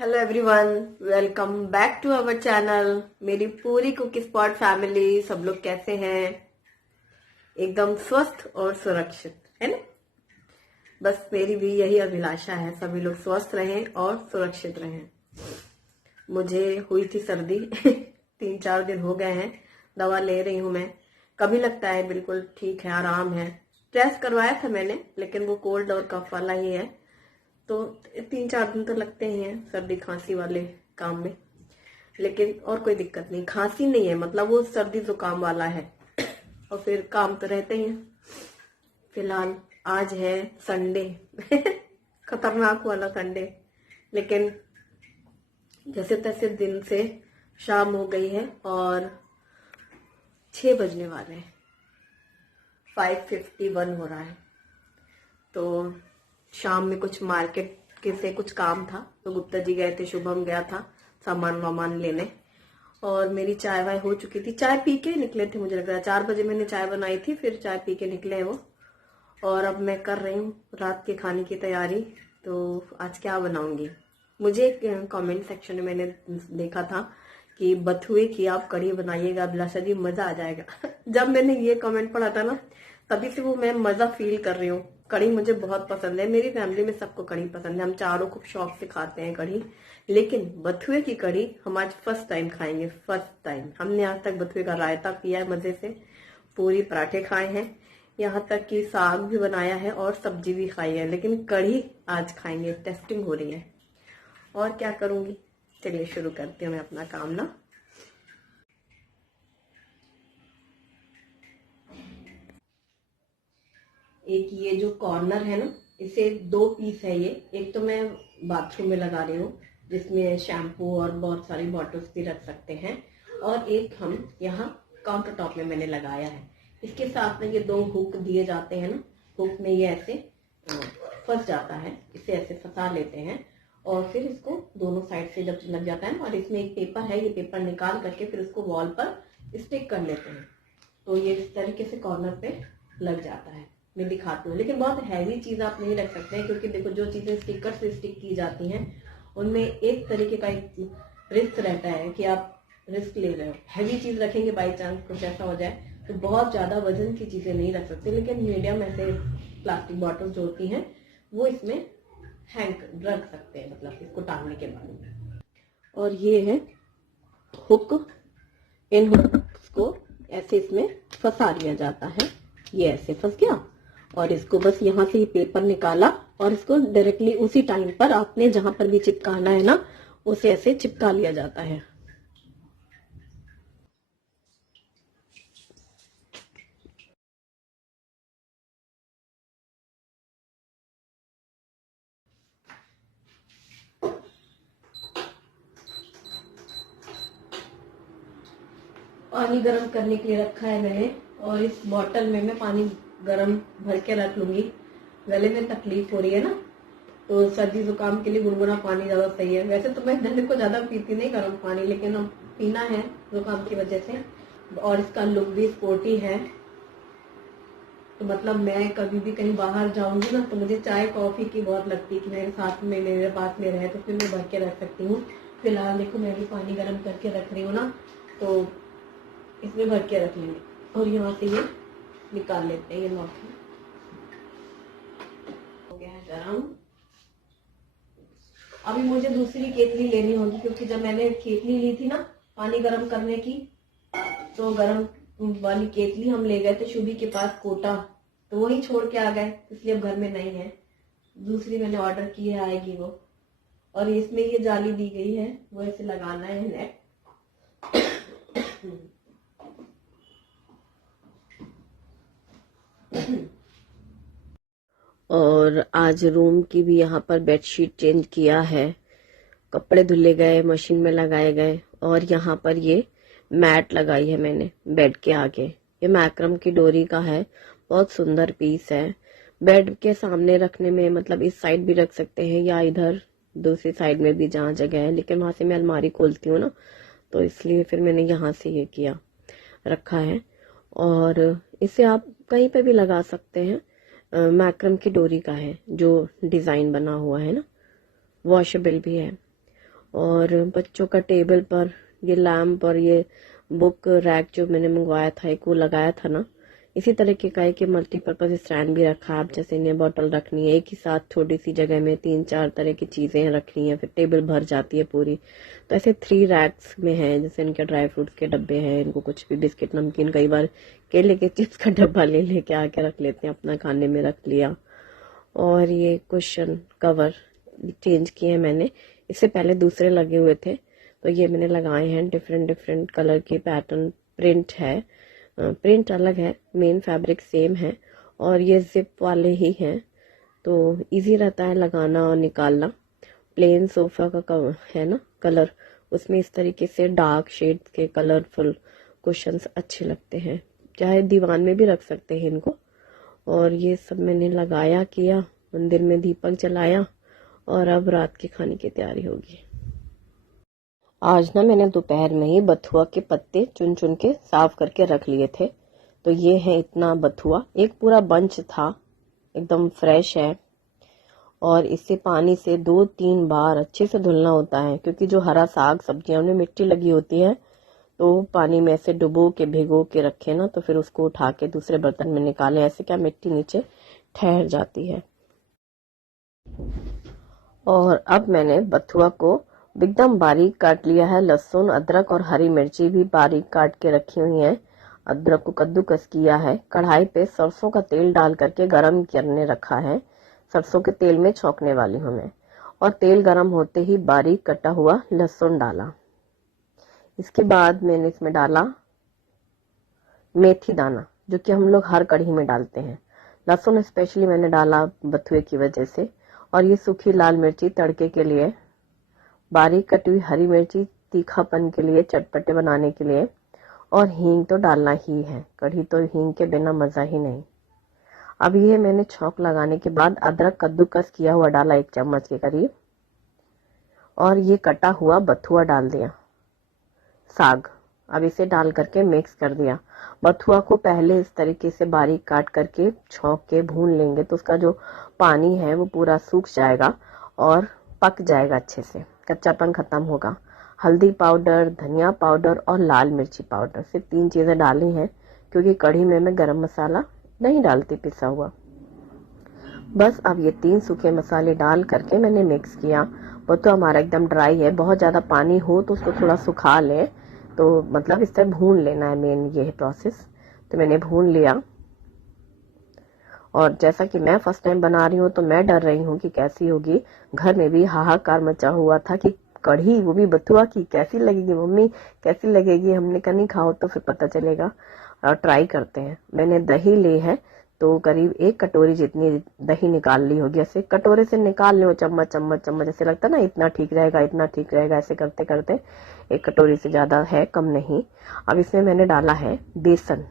Hello everyone, welcome back to our channel. मेरी पूरी cookie spot family, सब लोग कैसे हैं? एकदम स्वस्थ और सुरक्षित है ना। बस मेरी भी यही अभिलाषा है, सभी लोग स्वस्थ रहें और सुरक्षित रहें। मुझे हुई थी सर्दी 3-4 दिन हो गए हैं, दवा ले रही हूं मैं। कभी लगता है बिल्कुल ठीक है, आराम है। टेस्ट करवाया था मैंने, लेकिन वो कोल्ड और कफ वाला ही है, तो 3-4 दिन तो लगते ही हैं सर्दी खांसी वाले काम में। लेकिन और कोई दिक्कत नहीं, खांसी नहीं है, मतलब वो सर्दी जुकाम वाला है। और फिर काम तो रहते ही हैं। फिलहाल आज है संडे खतरनाक वाला संडे। लेकिन जैसे तैसे दिन से शाम हो गई है और 6 बजने वाले हैं, 5:51 हो रहा है। तो शाम में कुछ मार्केट के से कुछ काम था, तो गुप्ता जी गए थे, शुभम गया था सामान वामान लेने, और मेरी चाय वाय हो चुकी थी। चाय पी के निकले थे, मुझे लग रहा है 4 बजे मैंने चाय बनाई थी, फिर चाय पी के निकले हैं वो। और अब मैं कर रही हूँ रात के खाने की तैयारी। तो आज क्या बनाऊंगी? मुझे एक कमेंट सेक्शन में मैंने देखा था कि बथुए की आप कढ़ी बनाइएगा अभिलाषा जी, मजा आ जाएगा जब मैंने ये कमेंट पढ़ा था ना, तभी से वो मैं मजा फील कर रही हूँ। कढ़ी मुझे बहुत पसंद है, मेरी फैमिली में सबको कढ़ी पसंद है, हम चारों खूब शौक से खाते हैं कढ़ी। लेकिन बथुए की कढ़ी हम आज फर्स्ट टाइम खाएंगे, फर्स्ट टाइम। हमने आज तक बथुए का रायता पिया है मजे से, पूरी पराठे खाए हैं, यहाँ तक कि साग भी बनाया है और सब्जी भी खाई है, लेकिन कढ़ी आज खाएंगे। टेस्टिंग हो रही है और क्या करूंगी। चलिए शुरू करती हूँ मैं अपना काम ना। एक ये जो कॉर्नर है ना, इसे 2 पीस है ये। एक तो मैं बाथरूम में लगा रही हूँ, जिसमें शैम्पू और बहुत सारी बॉटल्स भी रख सकते हैं, और एक हम यहाँ काउंटर टॉप में मैंने लगाया है। इसके साथ में ये 2 हुक दिए जाते हैं ना, हुक में ये ऐसे फंस जाता है, इसे ऐसे फंसा लेते हैं, और फिर इसको दोनों साइड से जब लग जाता है, और इसमें एक पेपर है, ये पेपर निकाल करके फिर इसको वॉल पर स्टिक कर लेते हैं, तो ये इस तरीके से कॉर्नर पे लग जाता है। मैं दिखाती हूँ, लेकिन बहुत हैवी चीज आप नहीं रख सकते हैं, क्योंकि देखो जो चीजें स्टिकर से स्टिक की जाती हैं उनमें एक तरीके का एक रिस्क रहता है कि आप रिस्क ले रहे हो। हैवी चीज रखेंगे, बाई चांस कुछ ऐसा हो जाए, तो बहुत ज्यादा वजन की चीजें नहीं रख सकते। लेकिन मीडियम ऐसे प्लास्टिक बॉटल जो होती हैं वो इसमें हैंग रख सकते हैं, मतलब इसको टांगने के बाद। और ये है हुक, इन हुक्स को ऐसे इसमें फंसा दिया जाता है। ये ऐसे फंस गया, और इसको बस यहाँ से ये पेपर निकाला, और इसको डायरेक्टली उसी टाइम पर आपने जहां पर भी चिपकाना है ना, उसे ऐसे चिपका लिया जाता है। पानी गर्म करने के लिए रखा है मैंने, और इस बोतल में मैं पानी गर्म भर के रख लूंगी। गले में तकलीफ हो रही है ना, तो सर्दी जुकाम के लिए गुनगुना पानी ज्यादा सही है। वैसे तो मैं दिन को ज्यादा पीती नहीं गर्म पानी, लेकिन अब पीना है जुकाम की वजह से। और इसका लुक भी स्पोर्टी है, तो मतलब मैं कभी भी कहीं बाहर जाऊंगी ना, तो मुझे चाय कॉफी की बहुत लगती है कि मेरे साथ में, मेरे पास में रहे, तो फिर मैं भर के रख सकती हूँ। फिलहाल देखो मैं भी पानी गर्म करके रख रही हूँ ना, तो इसमें भर के रख लेंगे। और यहाँ से ये निकाल लेते हैं, ये लॉक हो गया है गरम। अभी मुझे दूसरी केतली लेनी होगी, क्योंकि जब मैंने केतली ली थी ना पानी गर्म करने की, तो गर्म वाली केतली हम ले गए थे शुभी के पास कोटा, तो वही छोड़ के आ गए, इसलिए अब घर में नहीं है। दूसरी मैंने ऑर्डर की है, आएगी वो। और इसमें ये जाली दी गई है, वो ऐसे लगाना है नेट। और आज रूम की भी यहाँ पर बेडशीट चेंज किया है, कपड़े धुले गए, मशीन में लगाए गए, और यहाँ पर ये मैट लगाई है मैंने बेड के आगे। ये मैक्रम की डोरी का है, बहुत सुंदर पीस है। बेड के सामने रखने में, मतलब इस साइड भी रख सकते हैं या इधर दूसरी साइड में भी जहाँ जगह है, लेकिन वहां से मैं अलमारी खोलती हूँ ना, तो इसलिए फिर मैंने यहाँ से ये किया रखा है। और इसे आप कहीं पे भी लगा सकते हैं। मैक्रम की डोरी का है, जो डिजाइन बना हुआ है ना, वॉशेबल भी है। और बच्चों का टेबल पर ये लैम्प और ये बुक रैक जो मैंने मंगवाया था, एक वो लगाया था ना, इसी तरीके का एक मल्टीपर्पज स्टैंड भी रखा है। आप जैसे इन्हें बॉटल रखनी है एक ही साथ छोटी सी जगह में 3-4 तरह की चीजें रखनी है, फिर टेबल भर जाती है पूरी। तो ऐसे 3 रैक्स में है। जैसे इनके ड्राई फ्रूट्स के डब्बे हैं, इनको कुछ भी बिस्किट नमकीन, कई बार केले के चिप्स का डब्बा ले लेके आके रख लेते हैं, अपना खाने में रख लिया। और ये कुशन कवर चेंज किए हैं मैंने, इससे पहले दूसरे लगे हुए थे तो ये मैंने लगाए हैं। डिफरेंट डिफरेंट कलर के पैटर्न प्रिंट है, प्रिंट अलग है, मेन फैब्रिक सेम है और ये जिप वाले ही हैं, तो इजी रहता है लगाना और निकालना। प्लेन सोफा का है ना कलर, उसमें इस तरीके से डार्क शेड के कलरफुल कुशंस अच्छे लगते हैं, चाहे दीवान में भी रख सकते हैं इनको। और ये सब मैंने लगाया किया, मंदिर में दीपक जलाया और अब रात के खाने की तैयारी होगी। आज ना मैंने दोपहर में ही बथुआ के पत्ते चुन चुन के साफ करके रख लिए थे। तो ये है इतना बथुआ, एक पूरा बंच था, एकदम फ्रेश है। और इसे पानी से 2-3 बार अच्छे से धुलना होता है, क्योंकि जो हरा साग सब्जियां उनमें मिट्टी लगी होती है, तो पानी में ऐसे डुबो के भिगो के रखे ना, तो फिर उसको उठा के दूसरे बर्तन में निकालें, ऐसे क्या मिट्टी नीचे ठहर जाती है। और अब मैंने बथुआ को एकदम बारीक काट लिया है। लहसुन, अदरक और हरी मिर्ची भी बारीक काट के रखी हुई है। अदरक को कद्दूकस किया है। कढ़ाई पे सरसों का तेल डाल करके गरम करने रखा है। सरसों के तेल में छौंकने वाली हूँ मैं। और तेल गरम होते ही बारीक कटा हुआ लहसुन डाला। इसके बाद मैंने इसमें डाला मेथी दाना, जो कि हम लोग हर कढ़ी में डालते हैं। लहसुन स्पेशली मैंने डाला बथुए की वजह से। और ये सूखी लाल मिर्ची तड़के के लिए, बारीक कटी हुई हरी मिर्ची तीखापन के लिए, चटपटे बनाने के लिए, और हींग तो डालना ही है, कढ़ी तो हींग के बिना मजा ही नहीं। अब ये मैंने छौंक लगाने के बाद अदरक कद्दूकस किया हुआ डाला 1 चम्मच के करीब, और ये कटा हुआ बथुआ डाल दिया, साग। अब इसे डाल करके मिक्स कर दिया। बथुआ को पहले इस तरीके से बारीक काट करके छौंक के भून लेंगे, तो उसका जो पानी है वो पूरा सूख जाएगा और पक जाएगा अच्छे से, कच्चापन खत्म होगा। हल्दी पाउडर, धनिया पाउडर और लाल मिर्ची पाउडर, सिर्फ 3 चीजें डाली हैं, क्योंकि कढ़ी में मैं गरम मसाला नहीं डालती पिसा हुआ। बस अब ये 3 सूखे मसाले डाल करके मैंने मिक्स किया। बथुआ हमारा एकदम ड्राई है, बहुत ज्यादा पानी हो तो उसको थोड़ा सुखा लें, तो मतलब इस तरह भून लेना है, मेन ये है प्रोसेस। तो मैंने भून लिया। और जैसा कि मैं फर्स्ट टाइम बना रही हूँ तो मैं डर रही हूँ कि कैसी होगी। घर में भी हाहाकार मचा हुआ था कि कढ़ी, वो भी बथुआ की, कैसी लगेगी मम्मी, कैसी लगेगी। हमने कहा नहीं, खाओ तो फिर पता चलेगा, और ट्राई करते हैं। मैंने दही ली है, तो करीब 1 कटोरी जितनी दही निकाल ली होगी। ऐसे कटोरे से निकाल ली हो, चम्मच चम्मच चम्मच, ऐसे लगता ना इतना ठीक रहेगा, इतना ठीक रहेगा, ऐसे करते करते 1 कटोरी से ज्यादा है, कम नहीं। अब इसमें मैंने डाला है बेसन।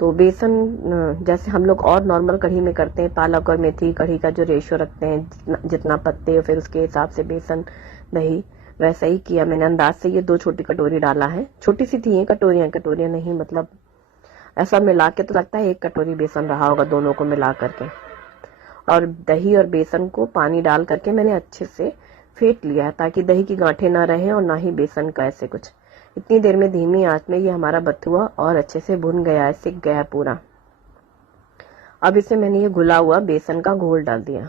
तो बेसन जैसे हम लोग और नॉर्मल कढ़ी में करते हैं, पालक और मेथी कढ़ी का जो रेशियो रखते हैं, जितना पत्ते फिर उसके हिसाब से बेसन दही, वैसा ही किया मैंने अंदाज से। ये 2 छोटी कटोरी डाला है, छोटी सी थी ये कटोरियां नहीं, मतलब ऐसा मिला के तो लगता है 1 कटोरी बेसन रहा होगा दोनों को मिला करके। और दही और बेसन को पानी डाल करके मैंने अच्छे से फेंट लिया है, ताकि दही की गांठें ना रहे और ना ही बेसन का ऐसे कुछ। इतनी देर में धीमी आंच में ये हमारा बथुआ और अच्छे से भुन गया है, सिक गया है पूरा। अब इसमें मैंने ये घुला हुआ बेसन का घोल डाल दिया।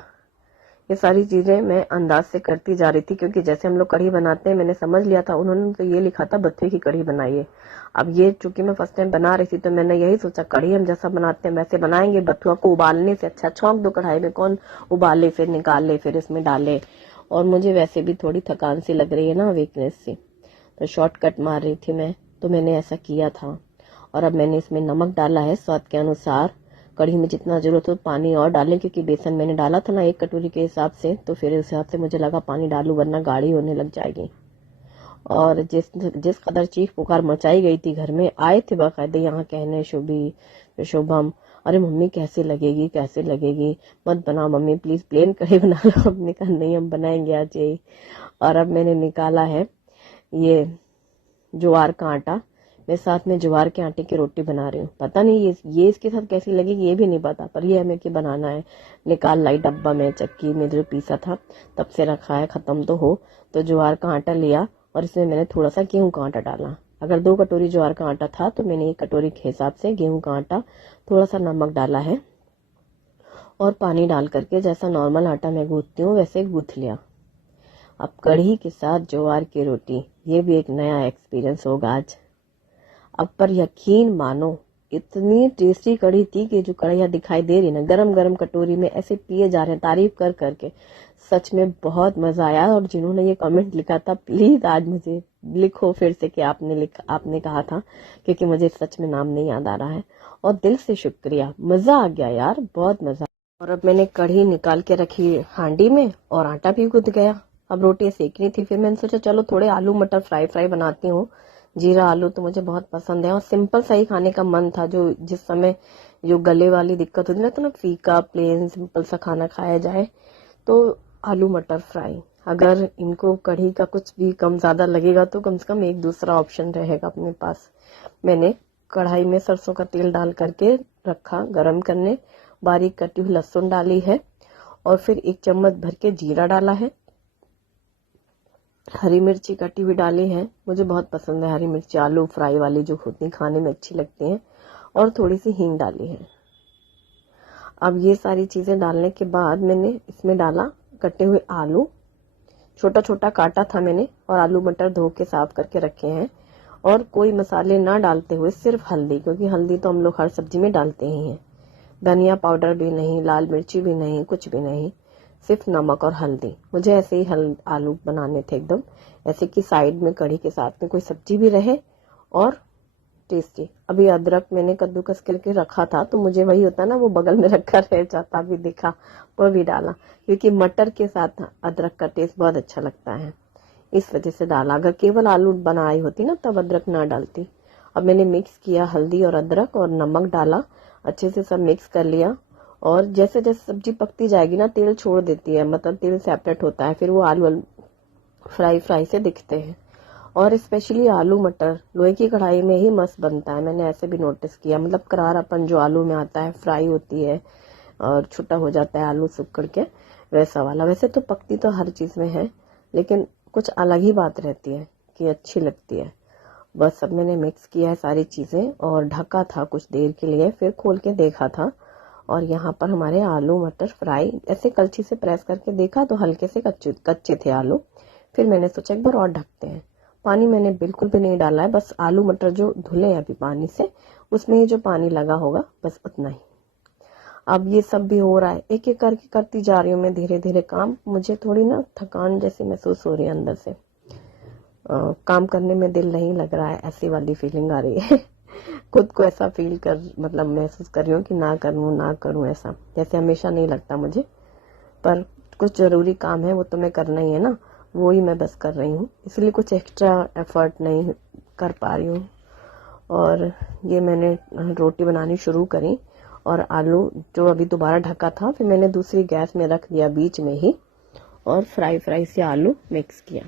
ये सारी चीजें मैं अंदाज से करती जा रही थी, क्योंकि जैसे हम लोग कढ़ी बनाते हैं मैंने समझ लिया था, उन्होंने तो ये लिखा था बथुए की कढ़ी बनाइए। अब ये चूंकि मैं फर्स्ट टाइम बना रही थी तो मैंने यही सोचा कढ़ी हम जैसा बनाते हैं वैसे बनाएंगे। बथुआ को उबालने से अच्छा छौंक दो कढ़ाई में, कौन उबाले फिर निकाले फिर इसमें डाले। और मुझे वैसे भी थोड़ी थकान सी लग रही है ना, वीकनेस सी, तो शॉर्टकट मार रही थी मैं, तो मैंने ऐसा किया था। और अब मैंने इसमें नमक डाला है स्वाद के अनुसार। कढ़ी में जितना जरूरत हो पानी और डालें, क्योंकि बेसन मैंने डाला था ना 1 कटोरी के हिसाब से, तो फिर उस हिसाब से मुझे लगा पानी डालूं वरना गाढ़ी होने लग जाएगी। और जिस कदर चीख पुकार मचाई गई थी घर में, आए थे बाकायदे यहाँ कहने शुभी शुभम, अरे मम्मी कैसे लगेगी कैसे लगेगी, मत बनाओ मम्मी प्लीज, प्लेन कढ़ी बना लो। हमने कहा नहीं, हम बनाएंगे आज यही। और अब मैंने निकाला है ये ज्वार का आटा, मैं साथ में ज्वार के आटे की रोटी बना रही हूँ। पता नहीं ये इसके साथ कैसी लगेगी ये भी नहीं पता, पर ये हमें कि बनाना है। निकाल लाई डब्बा में, चक्की में जो पीसा था तब से रखा है, खत्म तो हो। तो ज्वार का आटा लिया और इसमें मैंने थोड़ा सा गेहूं का आटा डाला। अगर 2 कटोरी ज्वार का आटा था तो मैंने 1 कटोरी के हिसाब से गेहूं का आटा, थोड़ा सा नमक डाला है और पानी डाल करके जैसा नॉर्मल आटा मैं गूंथती हूँ वैसे गूंथ लिया। अब कढ़ी के साथ ज्वार की रोटी, ये भी एक नया एक्सपीरियंस होगा आज। अब पर यकीन मानो इतनी टेस्टी कढ़ी थी कि जो कढ़िया दिखाई दे रही ना गरम गरम कटोरी में ऐसे पिए जा रहे हैं तारीफ कर करके, सच में बहुत मजा आया। और जिन्होंने ये कमेंट लिखा था प्लीज आज मुझे लिखो फिर से कि आपने कहा था, क्योंकि मुझे सच में नाम नहीं याद आ रहा है। और दिल से शुक्रिया, मजा आ गया यार, बहुत मजा। और अब मैंने कढ़ी निकाल के रखी हांडी में और आटा भी गूंथ गया। अब रोटी सेकनी थी, फिर मैंने सोचा चलो थोड़े आलू मटर फ्राई बनाती हूँ। जीरा आलू तो मुझे बहुत पसंद है और सिंपल सा ही खाने का मन था। जो जिस समय जो गले वाली दिक्कत होती है तो ना, फीका प्लेन सिंपल सा खाना खाया जाए, तो आलू मटर फ्राई। अगर इनको कढ़ी का कुछ भी कम ज्यादा लगेगा तो कम से कम एक दूसरा ऑप्शन रहेगा अपने पास। मैंने कढ़ाई में सरसों का तेल डाल करके रखा गरम करने, बारीक कटी हुई लहसुन डाली है और फिर 1 चम्मच भर के जीरा डाला है। हरी मिर्ची कटी हुई डाली है, मुझे बहुत पसंद है हरी मिर्ची, आलू फ्राई वाली जो होती खाने में अच्छी लगती हैं। और थोड़ी सी हींग डाली है। अब ये सारी चीजें डालने के बाद मैंने इसमें डाला कटे हुए आलू, छोटा छोटा काटा था मैंने, और आलू मटर धो के साफ करके रखे हैं। और कोई मसाले ना डालते हुए सिर्फ हल्दी, क्योंकि हल्दी तो हम लोग हर सब्जी में डालते ही हैं। धनिया पाउडर भी नहीं, लाल मिर्ची भी नहीं, कुछ भी नहीं, सिर्फ नमक और हल्दी। मुझे ऐसे ही आलू बनाने थे एकदम ऐसे कि साइड में कढ़ी के साथ में कोई सब्जी भी रहे और टेस्टी। अभी अदरक मैंने कद्दूकस करके रखा था तो मुझे वही होता ना, वो बगल में रखा रह जाता, भी दिखा वो भी डाला, क्योंकि मटर के साथ अदरक का टेस्ट बहुत अच्छा लगता है, इस वजह से डाला। अगर केवल आलू बनाई होती ना तब अदरक ना डालती। अब मैंने मिक्स किया, हल्दी और अदरक और नमक डाला, अच्छे से सब मिक्स कर लिया। और जैसे जैसे सब्जी पकती जाएगी ना तेल छोड़ देती है, मतलब तेल सेपरेट होता है, फिर वो आलू फ्राई से दिखते हैं। और स्पेशली आलू मटर लोहे की कढ़ाई में ही मस्त बनता है, मैंने ऐसे भी नोटिस किया। मतलब करारापन जो आलू में आता है, फ्राई होती है और छुट्टा हो जाता है आलू सुकड़ के, वैसा वाला। वैसे तो पकती तो हर चीज में है, लेकिन कुछ अलग ही बात रहती है कि अच्छी लगती है। बस अब मैंने मिक्स किया है सारी चीजें और ढका था कुछ देर के लिए, फिर खोल के देखा था और यहाँ पर हमारे आलू मटर फ्राई, ऐसे कलछी से प्रेस करके देखा तो हल्के से कच्चे थे आलू। फिर मैंने सोचा एक बार और ढकते हैं। पानी मैंने बिल्कुल भी नहीं डाला है, बस आलू मटर जो धुले अभी पानी से, उसमें जो पानी लगा होगा बस उतना ही। अब ये सब भी हो रहा है, एक एक करके करती जा रही हूँ मैं धीरे धीरे काम। मुझे थोड़ी ना थकान जैसी महसूस हो रही है अंदर से, काम करने में दिल नहीं लग रहा है, ऐसी वाली फीलिंग आ रही है। खुद को ऐसा फील कर, मतलब महसूस कर रही हूँ कि ना करूँ ऐसा, जैसे हमेशा नहीं लगता मुझे। पर कुछ जरूरी काम है वो तो मैं करना ही है ना, वो ही मैं बस कर रही हूँ, इसलिए कुछ एक्स्ट्रा एफर्ट नहीं कर पा रही हूँ। और ये मैंने रोटी बनानी शुरू करी और आलू जो अभी दोबारा ढका था फिर मैंने दूसरी गैस में रख दिया बीच में ही और फ्राई से आलू मिक्स किया।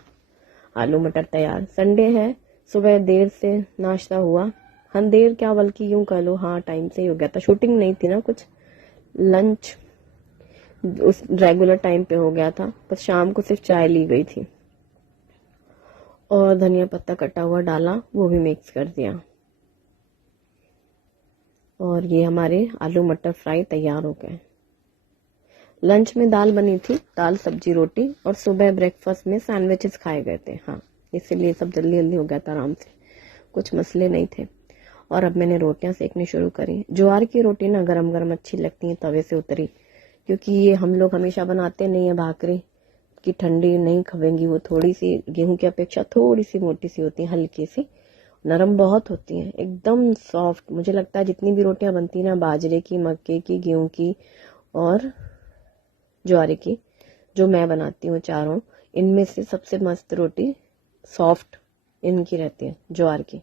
आलू मटर तैयार। संडे है, सुबह देर से नाश्ता हुआ, हम देर क्या बल्कि यूं कह लो, हाँ टाइम से ही हो गया था, शूटिंग नहीं थी ना कुछ, लंच उस रेगुलर टाइम पे हो गया था, बस शाम को सिर्फ चाय ली गई थी और धनिया पत्ता कटा हुआ डाला, वो भी मिक्स कर दिया। और ये हमारे आलू मटर फ्राई तैयार हो गए। लंच में दाल बनी थी, दाल सब्जी रोटी, और सुबह ब्रेकफास्ट में सैंडविचेस खाए गए थे। हाँ, इसीलिए सब जल्दी जल्दी हो गया था, आराम से, कुछ मसले नहीं थे। और अब मैंने रोटियां सेकनी शुरू करी। ज्वार की रोटी ना गरम गरम अच्छी लगती है, तवे से उतरी, क्योंकि ये हम लोग हमेशा बनाते नहीं है भाकरी की, ठंडी नहीं खवेंगी, वो थोड़ी सी गेहूं की अपेक्षा थोड़ी सी मोटी सी होती है, हल्की सी, नरम बहुत होती है, एकदम सॉफ्ट। मुझे लगता है जितनी भी रोटियां बनती ना, बाजरे की, मक्के की, गेहूं की और ज्वारे की, जो मैं बनाती हूँ चारों, इनमें से सबसे मस्त रोटी सॉफ्ट इनकी रहती है, ज्वार की।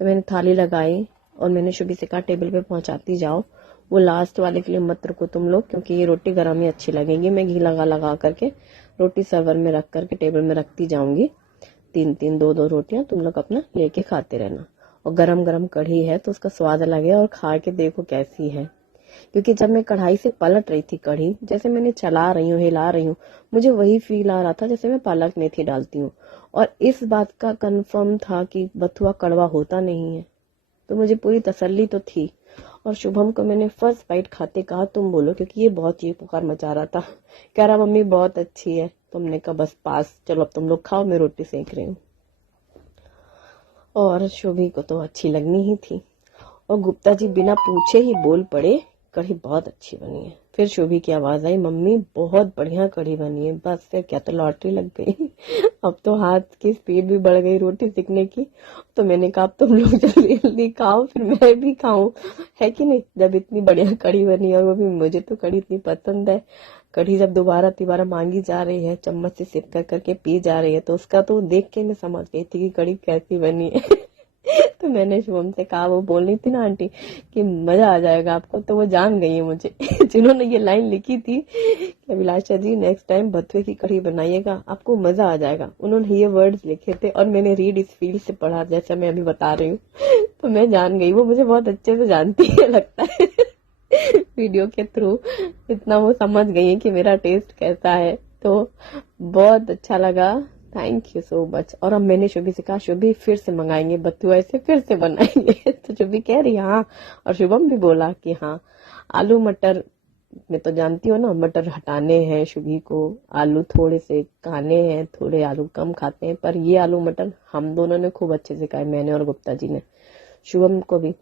तो मैंने थाली लगाई और मैंने शुभी से कहा टेबल पे पहुंचाती जाओ, वो लास्ट वाले के लिए मत रुको तुम लोग, क्योंकि ये रोटी गर्म ही अच्छी लगेगी। मैं घी लगा करके रोटी सर्वर में रख करके टेबल में रखती जाऊंगी, 3-3 2-2 रोटियां तुम लोग अपना लेके खाते रहना। और गरम गरम कढ़ी है तो उसका स्वाद अलग है। और खा के देखो कैसी है, क्योंकि जब मैं कढ़ाई से पलट रही थी कढ़ी, जैसे मैंने चला रही हूँ हिला रही हूँ, मुझे वही फील आ रहा था जैसे मैं पालक मेथी डालती हूँ। और इस बात का कंफर्म था कि बथुआ कड़वा होता नहीं है, तो मुझे पूरी तसल्ली तो थी। और शुभम को मैंने फर्स्ट बाइट खाते कहा तुम बोलो, क्योंकि ये बहुत चीख पुकार मचा रहा था। कह रहा मम्मी बहुत अच्छी है। तुमने कहा बस पास, चलो अब तुम लोग खाओ, मैं रोटी सेक रही हूँ। और शोभी को तो अच्छी लगनी ही थी। और गुप्ता जी बिना पूछे ही बोल पड़े कढ़ी बहुत अच्छी बनी है। फिर शोभी की आवाज आई मम्मी बहुत बढ़िया कढ़ी बनी है। बस फिर क्या, तो लॉटरी लग गई। अब तो हाथ की स्पीड भी बढ़ गई रोटी सीखने की। तो मैंने कहा अब तुम लोग जल्दी जल्दी खाओ फिर मैं भी खाऊं, है कि नहीं। जब इतनी बढ़िया कढ़ी बनी और वो भी मुझे तो कढ़ी इतनी पसंद है, कढ़ी जब दोबारा तिबारा मांगी जा रही है, चम्मच से सिप कर करके पी जा रही है, तो उसका तो देख के मैं समझ गई थी कि कढ़ी कैसी बनी है। तो मैंने शुभम से कहा, वो बोल रही थी ना आंटी कि मजा आ जाएगा आपको, तो वो जान गई है मुझे। जिन्होंने ये लाइन लिखी थी कि अभिलाषा जी नेक्स्ट टाइम बथुए की कढ़ी बनाइएगा आपको मजा आ जाएगा, उन्होंने ये वर्ड्स लिखे थे और मैंने रीड इस फील्ड से पढ़ा जैसा मैं अभी बता रही हूँ। तो मैं जान गई, वो मुझे बहुत अच्छे से जानती है लगता है। वीडियो के थ्रू इतना वो समझ गई है कि मेरा टेस्ट कैसा है। तो बहुत अच्छा लगा, थैंक यू सो मच। और अब मैंने शुभी से कहा शुभी फिर से मंगाएंगे बथुआ, ऐसे फिर से बनाएंगे। तो शुभी कह रही हाँ, और शुभम भी बोला कि हाँ। आलू मटर मैं तो जानती हूँ ना, मटर हटाने हैं शुभी को, आलू थोड़े से खाने हैं, थोड़े आलू कम खाते हैं, पर ये आलू मटर हम दोनों ने खूब अच्छे से खाए, मैंने और गुप्ता जी ने, शुभम को भी।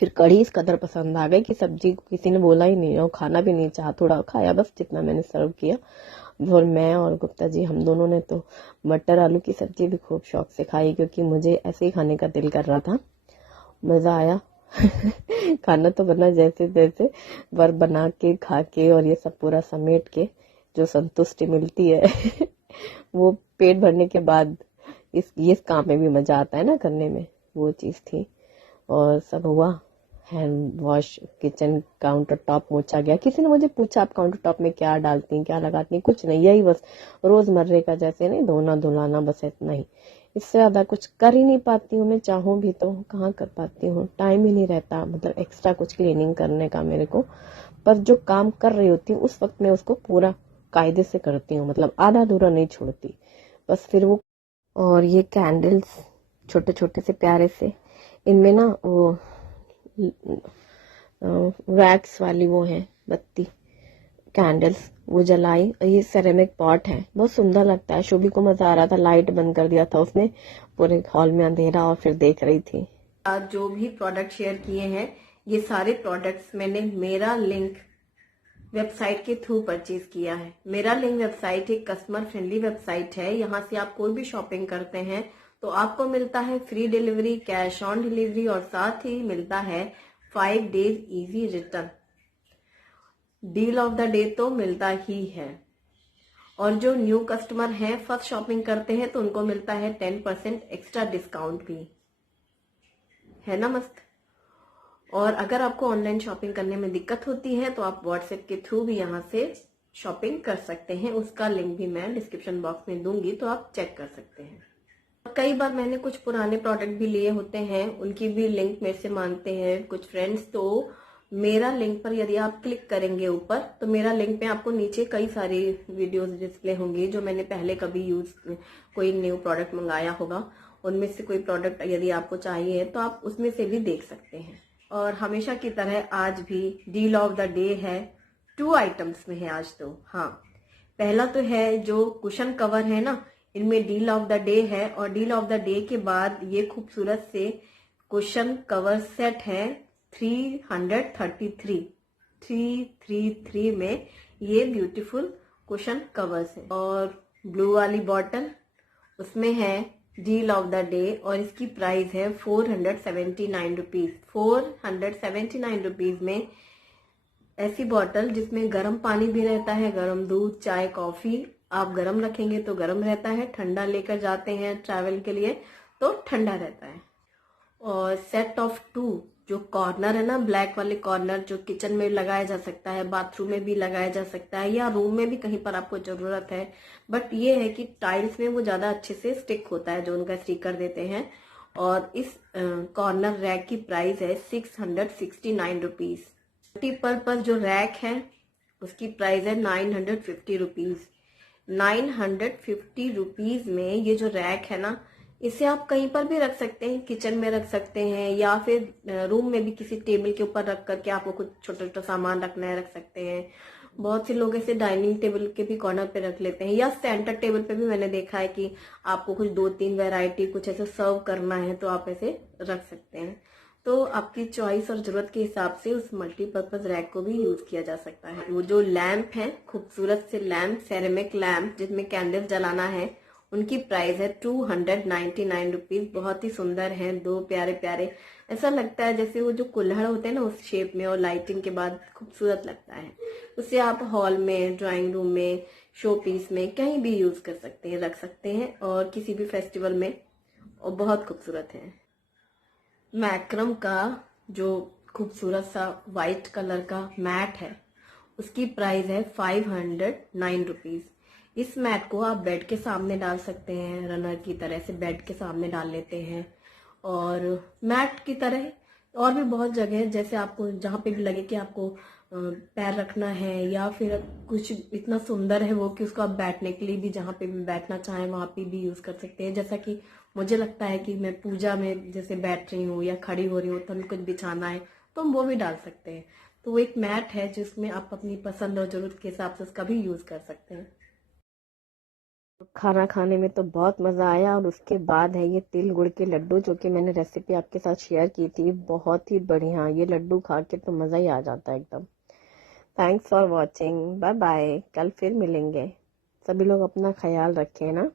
फिर कढ़ी इस कदर पसंद आ गई कि सब्जी को किसी ने बोला ही नहीं और खाना भी नहीं चाहा, थोड़ा खाया बस जितना मैंने सर्व किया। और मैं और गुप्ता जी हम दोनों ने तो मटर आलू की सब्जी भी खूब शौक से खाई, क्योंकि मुझे ऐसे ही खाने का दिल कर रहा था। मजा आया। खाना तो बना जैसे तैसे, पर बना के खा के और ये सब पूरा समेट के जो संतुष्टि मिलती है वो पेट भरने के बाद इस काम में भी मजा आता है ना करने में, वो चीज थी। और सब हुआ, hand wash, kitchen counter top पोंछा गया। किसी ने मुझे पूछा आप काउंटर टॉप में क्या डालती हैं, क्या लगाती हैं? कुछ नहीं, यही बस रोजमर्रे का, जैसे नहीं धोना धुलाना, बस इतना ही। इससे ज्यादा कुछ कर ही नहीं पाती हूँ मैं, चाहूँ भी तो कहाँ कर पाती हूँ, टाइम ही नहीं रहता मतलब एक्स्ट्रा कुछ क्लीनिंग करने का मेरे को। पर जो काम कर रही होती हूँ उस वक्त मैं उसको पूरा कायदे से करती हूँ, मतलब आधा अधूरा नहीं छोड़ती बस। फिर वो, और ये कैंडल्स छोटे छोटे से प्यारे से, इनमें ना वो वैक्स वाली वो है बत्ती कैंडल्स, वो जलाई। और ये सेरेमिक पॉट है, बहुत सुंदर लगता है। शोभी को मजा आ रहा था, लाइट बंद कर दिया था उसने, पूरे हॉल में अंधेरा, और फिर देख रही थी। आज जो भी प्रोडक्ट शेयर किए हैं, ये सारे प्रोडक्ट्स मैंने मेरा लिंक वेबसाइट के थ्रू परचेज किया है। मेरा लिंक वेबसाइट एक कस्टमर फ्रेंडली वेबसाइट है। यहाँ से आप कोई भी शॉपिंग करते हैं तो आपको मिलता है free delivery, cash on delivery, और साथ ही मिलता है 5 days easy return. Deal of the day तो मिलता ही है। और जो न्यू कस्टमर हैं, फर्स्ट शॉपिंग करते हैं, तो उनको मिलता है 10% एक्स्ट्रा डिस्काउंट भी, है ना मस्त। और अगर आपको ऑनलाइन शॉपिंग करने में दिक्कत होती है तो आप व्हाट्सएप के थ्रू भी यहाँ से शॉपिंग कर सकते हैं। उसका लिंक भी मैं डिस्क्रिप्शन बॉक्स में दूंगी, तो आप चेक कर सकते हैं। कई बार मैंने कुछ पुराने प्रोडक्ट भी लिए होते हैं, उनकी भी लिंक मेरे से मांगते हैं कुछ फ्रेंड्स। तो मेरा लिंक पर यदि आप क्लिक करेंगे ऊपर, तो मेरा लिंक पे आपको नीचे कई सारी वीडियोस डिस्प्ले होंगी जो मैंने पहले कभी कोई न्यू प्रोडक्ट मंगाया होगा। उनमें से कोई प्रोडक्ट यदि आपको चाहिए तो आप उसमें से भी देख सकते हैं। और हमेशा की तरह आज भी डील ऑफ द डे है, 2 आइटम्स में है आज तो। हाँ, पहला तो है जो कुशन कवर है ना, इनमें डील ऑफ द डे है। और डील ऑफ द डे के बाद ये खूबसूरत से कुशन कवर सेट है 333 में ये ब्यूटीफुल कुशन कवर्स है। और ब्लू वाली बॉटल, उसमें है डील ऑफ द डे और इसकी प्राइस है 479 रुपीज। 479 रुपीज में ऐसी बॉटल जिसमें गर्म पानी भी रहता है, गर्म दूध, चाय, कॉफी आप गर्म रखेंगे तो गर्म रहता है, ठंडा लेकर जाते हैं ट्रैवल के लिए तो ठंडा रहता है। और सेट ऑफ 2 जो कॉर्नर है ना, ब्लैक वाले कॉर्नर, जो किचन में लगाया जा सकता है, बाथरूम में भी लगाया जा सकता है, या रूम में भी कहीं पर आपको जरूरत है। बट ये है कि टाइल्स में वो ज्यादा अच्छे से स्टिक होता है जो उनका स्टिकर देते हैं। और इस कॉर्नर रैक की प्राइस है 669 रुपीज। मल्टीपर्पज जो रैक है उसकी प्राइस है 950 रुपीज। 950 रुपीज में ये जो रैक है ना, इसे आप कहीं पर भी रख सकते हैं, किचन में रख सकते हैं या फिर रूम में भी किसी टेबल के ऊपर रख करके आपको कुछ छोटा छोटा सामान रखना है रख सकते हैं। बहुत से लोग ऐसे डाइनिंग टेबल के भी कॉर्नर पे रख लेते हैं या सेंटर टेबल पे भी मैंने देखा है कि आपको कुछ 2-3 वैरायटी कुछ ऐसे सर्व करना है तो आप ऐसे रख सकते हैं। तो आपकी चॉइस और जरूरत के हिसाब से उस मल्टीपर्पज रैक को भी यूज किया जा सकता है। वो जो लैंप है, खूबसूरत से लैंप, सेरेमिक लैंप जिसमें कैंडल जलाना है, उनकी प्राइस है 299 रुपीज। बहुत ही सुंदर है, दो प्यारे प्यारे, ऐसा लगता है जैसे वो जो कुल्हड़ होते हैं ना उस शेप में, और लाइटिंग के बाद खूबसूरत लगता है। उसे आप हॉल में, ड्राइंग रूम में, शो पीस में कहीं भी यूज कर सकते हैं, रख सकते हैं और किसी भी फेस्टिवल में, और बहुत खूबसूरत है। मैक्रम का जो खूबसूरत सा व्हाइट कलर का मैट है उसकी प्राइस है 509 रुपीज। इस मैट को आप बेड के सामने डाल सकते हैं, रनर की तरह से बेड के सामने डाल लेते हैं, और मैट की तरह और भी बहुत जगह है, जैसे आपको जहाँ पे भी लगे कि आपको पैर रखना है या फिर कुछ इतना सुंदर है वो कि उसको आप बैठने के लिए भी जहाँ पे भी बैठना चाहें वहां पे भी यूज कर सकते हैं। जैसा कि मुझे लगता है कि मैं पूजा में जैसे बैठ रही हूँ या खड़ी हो रही हूँ तो हमें कुछ बिछाना है तो हम वो भी डाल सकते हैं। तो वो एक मैट है जिसमें आप अपनी पसंद और जरूरत के हिसाब से उसका भी यूज कर सकते हैं। खाना खाने में तो बहुत मज़ा आया। और उसके बाद है ये तिल गुड़ के लड्डू, जो कि मैंने रेसिपी आपके साथ शेयर की थी। बहुत ही बढ़िया, ये लड्डू खा के तो मज़ा ही आ जाता है एकदम। Thanks for watching, bye bye, कल फिर मिलेंगे। सभी लोग अपना ख्याल रखें ना।